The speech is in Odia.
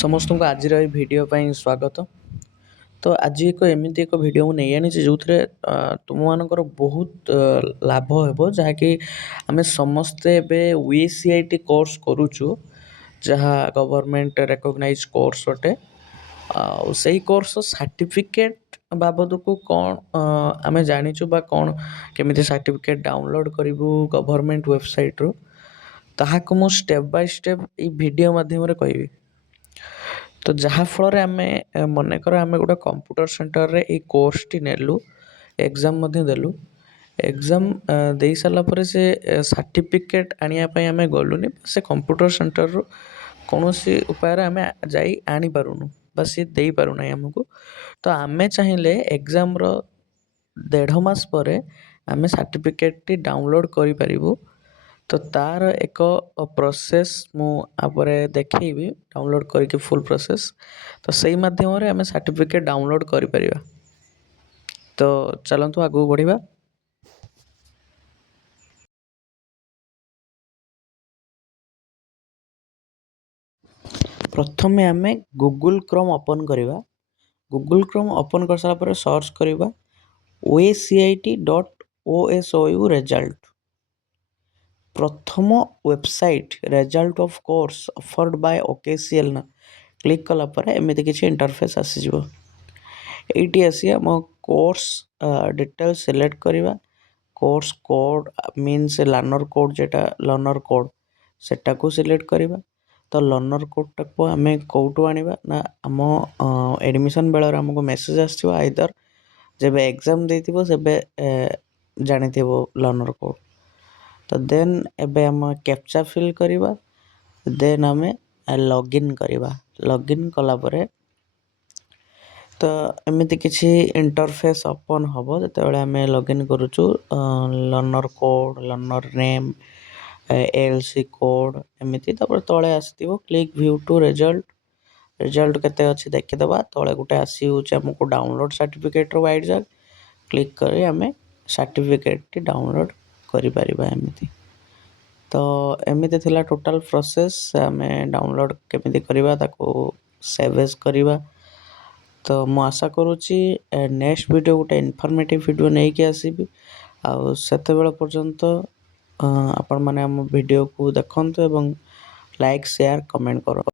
ସମସ୍ତଙ୍କୁ ଆଜିର ଏଇ ଭିଡ଼ିଓ ପାଇଁ ସ୍ୱାଗତ। ତ ଆଜି ଏମିତି ଏକ ଭିଡ଼ିଓ ମୁଁ ନେଇ ଆଣିଛି ଯେଉଁଥିରେ ତୁମମାନଙ୍କର ବହୁତ ଲାଭ ହେବ, ଯାହାକି ଆମେ ସମସ୍ତେ ଏବେ WCIT କୋର୍ସ କରୁଛୁ, ଯାହା ଗଭର୍ଣ୍ଣମେଣ୍ଟ ରେକଗ୍ନାଇଜ୍ କୋର୍ସ ଅଟେ। ଆଉ ସେଇ କୋର୍ସ ସାର୍ଟିଫିକେଟ୍ ବାବଦକୁ କ'ଣ ଆମେ ଜାଣିଛୁ ବା କ'ଣ କେମିତି ସାର୍ଟିଫିକେଟ୍ ଡାଉନଲୋଡ଼୍ କରିବୁ ଗଭର୍ଣ୍ଣମେଣ୍ଟ ୱେବସାଇଟ୍ରୁ, ତାହାକୁ ମୁଁ ଷ୍ଟେପ୍ ବାଇ ଷ୍ଟେପ୍ ଏଇ ଭିଡ଼ିଓ ମାଧ୍ୟମରେ କହିବି। ତ ଯାହାଫଳରେ ଆମେ ମନେକର ଆମେ ଗୋଟେ କମ୍ପ୍ୟୁଟର ସେଣ୍ଟରରେ ଏଇ କୋର୍ସଟି ନେଲୁ, ଏକ୍ଜାମ୍ ମଧ୍ୟ ଦେଲୁ। ଏକ୍ଜାମ୍ ଦେଇ ସାରିଲା ପରେ ସେ ସାର୍ଟିଫିକେଟ୍ ଆଣିବା ପାଇଁ ଆମେ ଗଲୁନି, ସେ କମ୍ପ୍ୟୁଟର ସେଣ୍ଟରରୁ କୌଣସି ଉପାୟରେ ଆମେ ଯାଇ ଆଣିପାରୁନୁ ବା ସିଏ ଦେଇପାରୁନାହିଁ ଆମକୁ। ତ ଆମେ ଚାହିଁଲେ ଏକ୍ଜାମ୍ର 1.5 ମାସ ପରେ ଆମେ ସାର୍ଟିଫିକେଟ୍ଟି ଡାଉନଲୋଡ଼୍ କରିପାରିବୁ। ତ ତା'ର ଏକ ପ୍ରୋସେସ୍ ମୁଁ ଆପରେ ଦେଖେଇବି, ଡାଉନଲୋଡ଼୍ କରିକି ଫୁଲ୍ ପ୍ରୋସେସ୍। ତ ସେଇ ମାଧ୍ୟମରେ ଆମେ ସାର୍ଟିଫିକେଟ୍ ଡାଉନଲୋଡ଼୍ କରିପାରିବା। ତ ଚାଲନ୍ତୁ ଆଗକୁ ବଢ଼ିବା। ପ୍ରଥମେ ଆମେ ଗୁଗୁଲ୍ କ୍ରୋମ୍ ଓପନ୍ କରିବା। ଗୁଗୁଲ୍ କ୍ରୋମ୍ ଓପନ୍ କରିସାରିଲା ପରେ ସର୍ଚ୍ଚ କରିବା wcit.osou ରେଜଲ୍ଟ। ପ୍ରଥମ website result of course afforded Bai OKCL ନା କ୍ଲିକ୍ କଲା ପରେ ଏମିତି କିଛି ଇଣ୍ଟରଫେସ୍ ଆସିଯିବ। ଏଇଠି ଆସି ଆମ କୋର୍ସ ଡିଟେଲ୍ ସିଲେକ୍ଟ କରିବା। Course code means learner code, ଯେଟା ଲର୍ଣ୍ଣର କୋଡ଼୍ ସେଟାକୁ ସିଲେକ୍ଟ କରିବା। ତ ଲର୍ଣ୍ଣର କୋଡ଼୍ଟାକୁ ଆମେ କେଉଁଠୁ ଆଣିବା ନା ଆମ ଏଡ଼ମିସନ୍ ବେଳରେ ଆମକୁ ମେସେଜ୍ ଆସିଥିବ, ଆଇଦର ଯେବେ ଏକ୍ଜାମ୍ ଦେଇଥିବ ସେବେ ଜାଣିଥିବ ଲର୍ଣ୍ଣର କୋଡ଼୍। ତ ଦେନ୍ ଏବେ ଆମେ କ୍ୟାପ୍ଚା ଫିଲ୍ କରିବା, ଦେନ୍ ଆମେ ଲଗ୍ଇନ୍ କରିବା। ଲଗ୍ଇନ୍ କଲା ପରେ ତ ଏମିତି କିଛି ଇଣ୍ଟରଫେସ୍ ଓପନ୍ ହେବ। ଯେତେବେଳେ ଆମେ ଲଗ୍ଇନ୍ କରୁଛୁ, learner code, learner name, ALC code ଏମିତି, ତାପରେ ତଳେ ଆସିଥିବ click view to result. Result କେତେ ଅଛି ଦେଖିଦେବା। ତଳେ ଗୋଟେ ଆସିଯାଉଛି ଆମକୁ ଡାଉନଲୋଡ଼୍ ସାର୍ଟିଫିକେଟ୍ର ୱାଇଟ୍ ଜାଗ୍, କ୍ଲିକ୍ କରି ଆମେ ସାର୍ଟିଫିକେଟ୍ଟି ଡାଉନଲୋଡ଼୍ କରିପାରିବା। ଏମିତି ତ ଏମିତି ଥିଲା ଟୋଟାଲ୍ ପ୍ରୋସେସ୍। ଆମେ ଡାଉନଲୋଡ଼୍ କେମିତି କରିବା, ତାକୁ ସେଭ୍ ଏଜ୍ କରିବା। ତ ମୁଁ ଆଶା କରୁଛି ନେକ୍ସଟ ଭିଡ଼ିଓ ଗୋଟେ ଇନଫର୍ମେଟିଭ୍ ଭିଡ଼ିଓ ନେଇକି ଆସିବି। ଆଉ ସେତେବେଳେ ପର୍ଯ୍ୟନ୍ତ ଆପଣମାନେ ଆମ ଭିଡ଼ିଓକୁ ଦେଖନ୍ତୁ ଏବଂ ଲାଇକ୍, ସେୟାର, କମେଣ୍ଟ କରନ୍ତୁ।